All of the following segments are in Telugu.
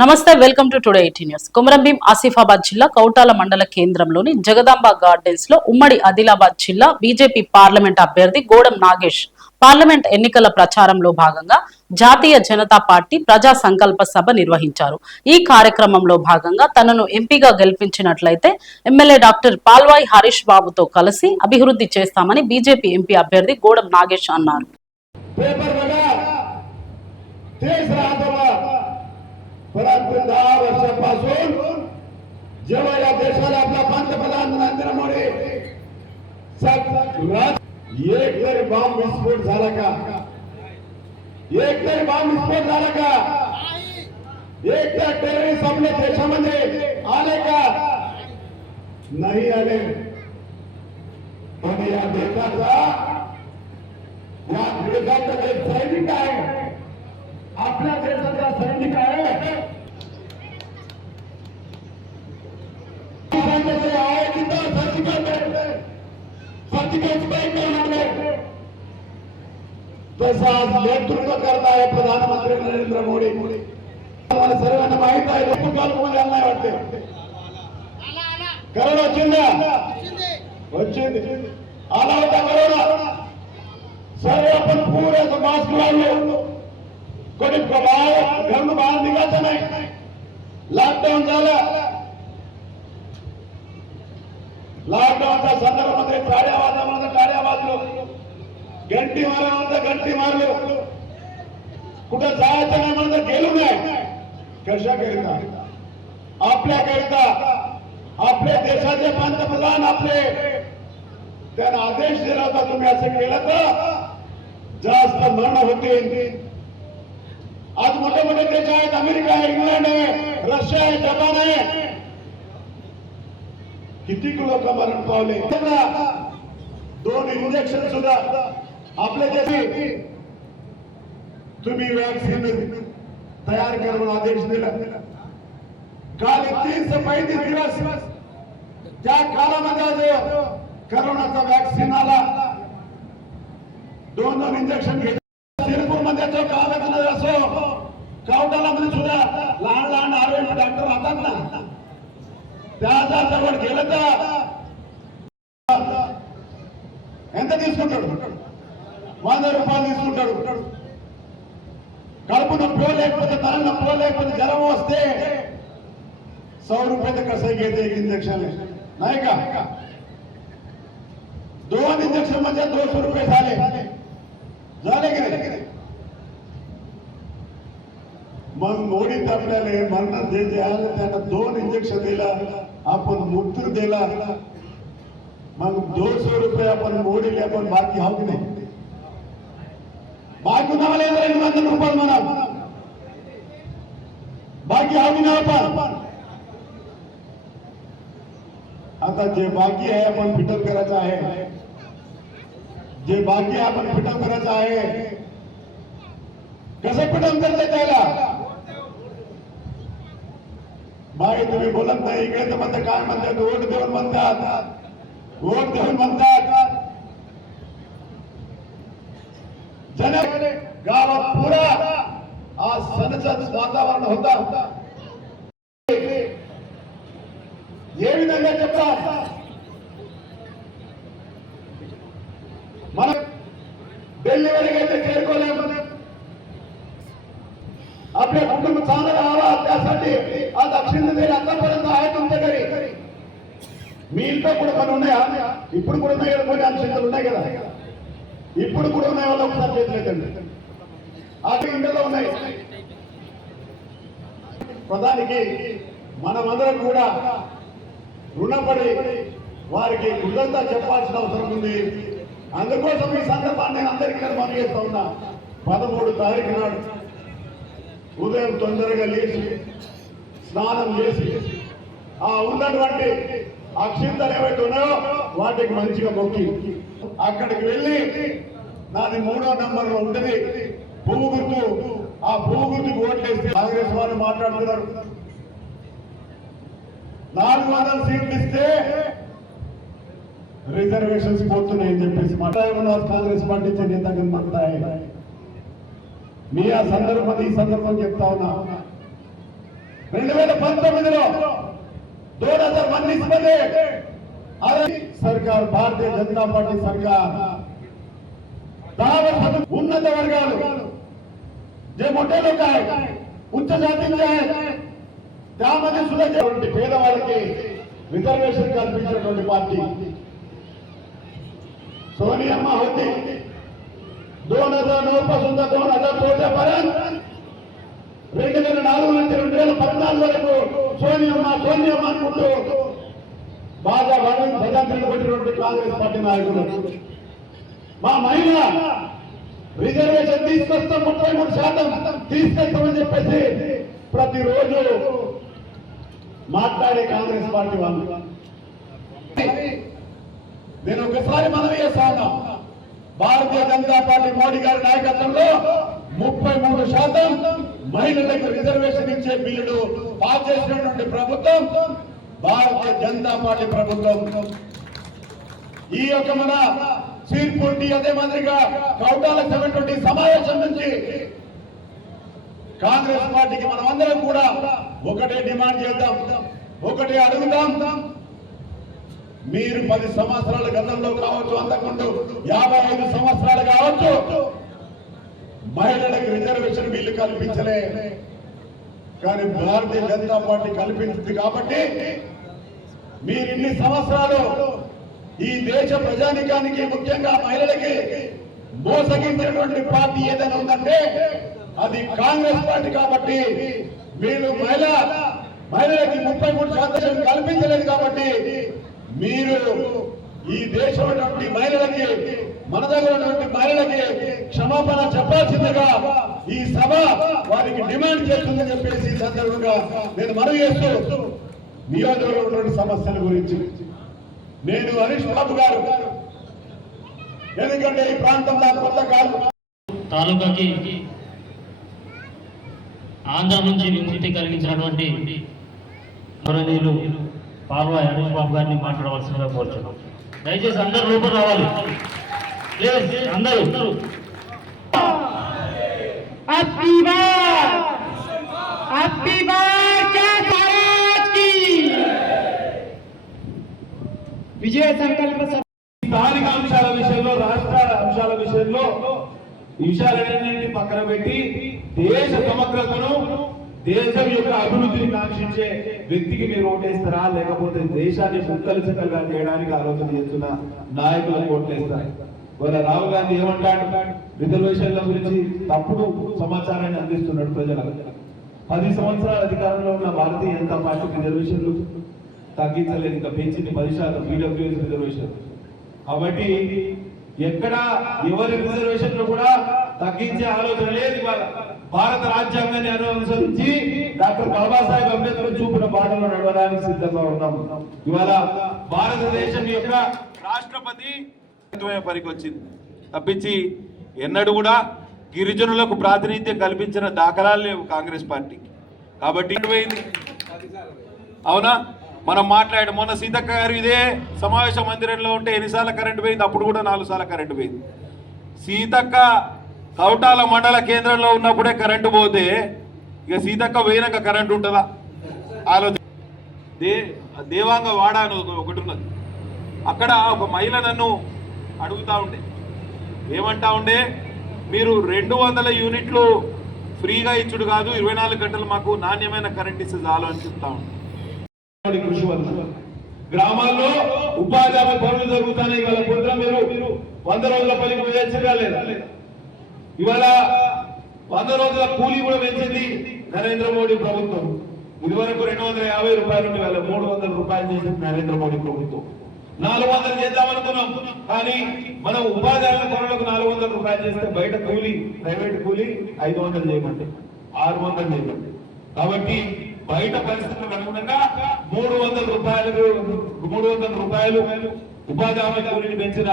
నమస్తే welcome to today eighty news. Komaram Bheem Asifabad జిల్లా కౌటాల మండల కేంద్రంలోని జగదాంబ గార్డెన్స్లో ఉమ్మడి ఆదిలాబాద్ జిల్లా బీజేపీ పార్లమెంట్ అభ్యర్థి గోడం నాగేష్ పార్లమెంట్ ఎన్నికల ప్రచారంలో భాగంగా జాతీయ జనతా పార్టీ ప్రజా సంకల్ప సభ నిర్వహించారు. ఈ కార్యక్రమంలో భాగంగా తనను ఎంపీగా గెలిపించినట్లయితే ఎమ్మెల్యే డాక్టర్ పాల్వాయి హరీష్ బాబుతో కలిసి అభివృద్ధి చేస్తామని బీజేపీ ఎంపీ అభ్యర్థి గోడం నాగేష్ అన్నారు. परंतु दहा वर्षापासून जेव्हा या देशाला आपला पंतप्रधान नरेंद्र मोदी एक तरी बॉम्ब विस्फोट झाला का? एक तरी बॉम्ब विस्फोट झाला का? एक तर टेररिस्ट आपल्या देशामध्ये आले का? नाही आले. पण या देशाचा या देशाचा एक सैनिक आहे. आपल्या देशाचा सैनिक आहे देशामध्ये आहे तिथं सर्जिकल सर्जिकल स्ट्राईक करणार तसं आज नेतृत्व करत आहे प्रधानमंत्री नरेंद्र मोदी मला सर्वांना माहित आहे लोक काल तुम्हाला नाही वाटते करोना వచ్చిందా వచ్చింది आला होता करोना सर्व आपण पुरेसं मास्क लावलो कोणी बाहेर घरून बाहेर निघायचं नाही. लॉकडाऊन झालं. लॉकडाऊनच्या संदर्भामध्ये टाळ्या वाजवण्याचं टाळ्या वाजलो. घंटी मारल्यानंतर घंटी मारलो. कुठं जायचं नाही म्हणून गेलो नाही. कशाकरिता? आपल्याकरिता. आपल्या देशाचे पंतप्रधान आपले. त्यांना आदेश दिला होता तुम्ही असं केलं तर जास्त मरण होतील. आज मोठे मोठे देश आहेत अमेरिका आहे इंग्लंड आहे रशिया आहे जपान आहे. किती लोक मरण पावले? दोन इंजेक्शन सुद्धा आपल्या देशी तुम्ही वॅक्सिन तयार करून आदेश दिला. काल तीनशे पैतीस दिवस त्या काळामध्ये जो करोनाचा वॅक्सिन आला दोन दोन इंजेक्शन घेतले शिरपूरमध्ये जो गावात असो कावटाला मध्ये सुद्धा लहान लहान आरोग्य डॉक्टर राहतात ना त्या जवळ गेलं तर ఎంత తీసుకుంటాడు వంద రూపాయలు తీసుకుంటాడు కడుపు నొప్పి లేకపోతే తల నొప్పి లేకపోతే జ్వరం వస్తే सौ रुपये तर कसं घेते एक इंजेक्शन नाही का दोन इंजेक्शन मध्ये दोनशे रुपये झाले झाले की नाही मग मोडी आपल्याला मरण जे जे आलं त्यांना दोन इंजेक्शन दिलं आपण मूत्र दिला. मग दोनशे रुपये आपण मोडीले आपण बाकी हाऊ नाही? बाकी नावाला रुपये म्हणा. बाकी हाऊ ना आपण? आता जे बाकी आहे आपण फिटअप करायचं आहे. जे बाकी आपण फिटअप करायचं आहे. कसं फिटअप करते त्याला? बाई तुम्ही बोलत नाही इकडे तर म्हणतात काय म्हणतात वोट देऊन म्हणतात वोट देऊन म्हणतात जन गावात पुरा आज सणच वातावरण होता ఏ విధంగా చెప్తా ఇంట్లో పని ఉన్నాయా? ఇప్పుడు కూడా ఉన్నాయి కదా కొన్ని అక్షింతలు ఉన్నాయి కదా? ఇప్పుడు కూడా ఉన్నాయి వాళ్ళు ఒకసారి చేతులేదండి అది ఇంట్లో ఉన్నాయి. ప్రధానికి మనమందరం కూడా రుణపడి వారికి కృతజ్ఞత చెప్పాల్సిన అవసరం ఉంది. అందుకోసం ఈ సందర్భాన్ని నేను అందరికీ మనం చేస్తా ఉన్నా. పదమూడు తారీఖు నాడు ఉదయం తొందరగా లేచి స్నానం చేసి ఆ ఉన్నటువంటి అక్షింతలు ఏవైతే ఉన్నాయో వాటికి మంచిగా మొక్కి. అక్కడికి వెళ్ళి నాది మూడో నంబర్లో ఉంటుంది. పువ్వు గుర్తు. ఆ పువ్వు గుర్తుకు ఓట్లేసి కాంగ్రెస్ వాళ్ళు మాట్లాడుతున్నారు. నాలుగు వందల సీట్లు ఇస్తే రిజర్వేషన్స్ పోతున్నాయని చెప్పేసి మాట్లాడమన్నారు కాంగ్రెస్ పార్టీ నేత కనబడతాయి మీ ఆ సందర్భం ఈ సందర్భం చెప్తా ఉన్నా. రెండు వేల పంతొమ్మిదిలో 2019 मध्ये सरकार भारतीय जनता पार्टी सरकार दहा वर्षातून उन्नत वर्गावर जे मोठे लोक आहेत उच्च जातीचे आहेत त्यामध्ये सुद्धा जे పేదవాళ్ళకి రిజర్వేషన్ కల్పించినటువంటి పార్టీ సోనియమ్మ होती दोन हजार नऊ पासून तर दोन हजार चौदा पर्यंत రెండు వేల నాలుగు నుంచి రెండు వేల పద్నాలుగు వరకు సోనియమ్మ సోనియమ్మ అనుకుంటూ బాగా బలం ప్రజలు నిలబెట్టినటువంటి కాంగ్రెస్ పార్టీ నాయకులు మా మహిళ రిజర్వేషన్ తీసుకొస్తాం ముప్పై మూడు శాతం తీసుకొస్తామని చెప్పేసి ప్రతిరోజు మాట్లాడే కాంగ్రెస్ పార్టీ వాళ్ళు. నేను ఒకసారి మనవి చేస్తాను భారతీయ జనతా పార్టీ మోడీ గారి నాయకత్వంలో ముప్పై మూడు శాతం మహిళలకు రిజర్వేషన్ ఇచ్చే బిల్లుడు పాస్ చేసినటువంటి ప్రభుత్వం భారతీయ జనతా పార్టీ ప్రభుత్వం. ఈ యొక్క మన సీర్పూర్తి అదే మాదిరిగా కౌటాల సెవెన్ సమావేశం నుంచి కాంగ్రెస్ పార్టీకి మనం అందరం కూడా ఒకటే డిమాండ్ చేద్దాం ఒకటే అడుగుదాం మీరు పది సంవత్సరాల గతంలో కావచ్చు అంతకుముందు యాభై ఐదు సంవత్సరాలు కావచ్చు మహిళలకు రిజర్వేషన్ బిల్లు కల్పించలే. కానీ భారతీయ జనతా పార్టీ కల్పించింది కాబట్టి మీరు ఇన్ని సంవత్సరాలు ఈ దేశ ప్రజానికానికి ముఖ్యంగా మహిళలకి మోసగించినటువంటి పార్టీ ఏదైనా ఉందంటే అది కాంగ్రెస్ పార్టీ కాబట్టి మీరు మహిళ మహిళలకి ముప్పై మూడు శాతం కల్పించలేదు కాబట్టి మీరు ఈ దేశం మహిళలకి మన దగ్గర ఉన్నటువంటి మహిళలకి క్షమాపణ చెప్పాల్సిందిగా ఈ సభ వారికి డిమాండ్ చేస్తుందని చెప్పేసి సందర్భంగా నేను మనవి చేస్తూ నియోజకవర్గంలో ఉన్నటువంటి సమస్యల గురించి. నేను హరీష్ బాబు గారు ఎందుకంటే ఈ ప్రాంతంలో కొత్త కాదు తాలూకాకి ఆంధ్ర నుంచి విముక్తి కలిగించినటువంటి గౌరవనీయులు పాల్వాయి హరీష్ బాబు గారిని మాట్లాడవలసిందిగా కోరుతున్నాం దయచేసి అందరూ రూపం రావాలి. అందరూ. విజయ సంకల్ప స్థానిక అంశాల విషయంలో రాష్ట్ర అంశాల విషయంలో విషయాలన్నింటినీ పక్కన పెట్టి దేశ సమగ్రతను దేశం యొక్క అభివృద్ధిని కాంక్షించే వ్యక్తికి మీరు ఓటేస్తారా? లేకపోతే దేశాన్ని ముక్కలు చిక్కలుగా చేయడానికి ఆలోచన చేస్తున్న నాయకులకు ఓట్లేస్తారా? వాళ్ళ రాహుల్ గాంధీ ఏమంటాడు? రిజర్వేషన్ల గురించి తప్పుడు సమాచారాన్ని అందిస్తున్నాడు ప్రజలకు. పది సంవత్సరాల అధికారంలో ఉన్న భారతీయ జనతా పార్టీ రిజర్వేషన్లు తగ్గించలేదు. ఇంకా పెంచింది పది శాతం పీడబ్ల్యూఎస్ రిజర్వేషన్. కాబట్టి ఎక్కడ ఎవరి రిజర్వేషన్లు కూడా తగ్గించే ఆలోచన లేదు. ఇవాళ భారత రాజ్యాంగాన్ని అనుసరించి డాక్టర్ బాబాసాహెబ్ అంబేద్కర్ చూపిన బాటలో నడవడానికి సిద్ధంగా ఉన్నాము ఇవాళ భారతదేశం యొక్క రాష్ట్రపతి పనికొచ్చింది. తప్పించి ఎన్నడూ కూడా గిరిజనులకు ప్రాతినిధ్యం కల్పించిన దాఖలాలు లేవు కాంగ్రెస్ పార్టీకి. కాబట్టి పోయింది అవునా? మనం మాట్లాడు. మొన్న సీతక్క గారు ఇదే సమావేశ మందిరంలో ఉంటే ఎన్నిసార్లు కరెంటు పోయింది? అప్పుడు కూడా నాలుగు సార్లు కరెంటు పోయింది. సీతక్క కౌటాల మండల కేంద్రంలో ఉన్నప్పుడే కరెంటు పోతే ఇక సీతక్క పోయినాక కరెంటు ఉంటుందా? ఆలోచన దే దేవాంగ వాడ అని ఒక- ఒకటి ఉన్నది. అక్కడ ఒక మహిళ నన్ను అడుగుతా ఉండే. ఏమంటా ఉండే? మీరు రెండు వందల యూనిట్లు ఫ్రీగా ఇచ్చుడు కాదు ఇరవై నాలుగు గంటలు మాకు నాణ్యమైన కరెంట్ ఇస్తే చాలు అని చెప్తా ఉండే. కృషి వల్ల గ్రామాల్లో ఉపాధి హామీ పనులు జరుగుతున్నాయి. ఇవాళ పొద్దున మీరు వంద రోజుల పని వేయచ్చుగా లేదా? ఇవాళ వంద రోజుల కూలీ కూడా పెంచింది నరేంద్ర మోడీ ప్రభుత్వం. ఇదివరకు రెండు వందల యాభై రూపాయలు నుండి ఇవాళ మూడు వందల రూపాయలు చేసింది నరేంద్ర మోడీ ప్రభుత్వం. నాలుగు వందలు చేద్దాం అనుకున్నాం. కానీ మనం ఉపాధ్యాయుల హామీ నాలుగు వందల రూపాయలు చేస్తే బయట కూలి ప్రైవేట్ కూలి ఐదు వందలు చేయమంటే ఆరు వందలు చేయమంటే. కాబట్టి బయట పరిస్థితులకు అనుగుణంగా మూడు వందల రూపాయలు మూడు వందల రూపాయలు ఉపాధి హామీ కూలీని పెంచిన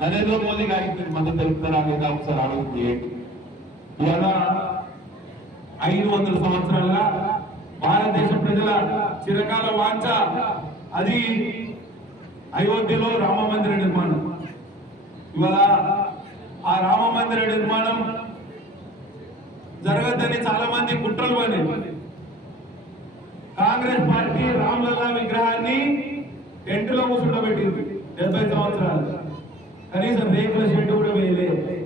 నరేంద్ర మోదీ గారికి మీరు మద్దతు తెలుపుతారా అనేది ఒకసారి ఆలోచన చేయండి. ఇవాళ ఐదు వందల సంవత్సరాలుగా భారతదేశ ప్రజల చిరకాల వాంఛ అది అయోధ్యలో రామ మందిర నిర్మాణం. ఇవాళ ఆ రామ మందిర నిర్మాణం జరగద్దని చాలా మంది కుట్రలు పని కాంగ్రెస్ పార్టీ రామ్లల్లా విగ్రహాన్ని టెంట్లో కూర్చుండబెట్టింది డెబ్బై సంవత్సరాలు. కనీసం రేకుల షెడ్ కూడా వేయలేదు.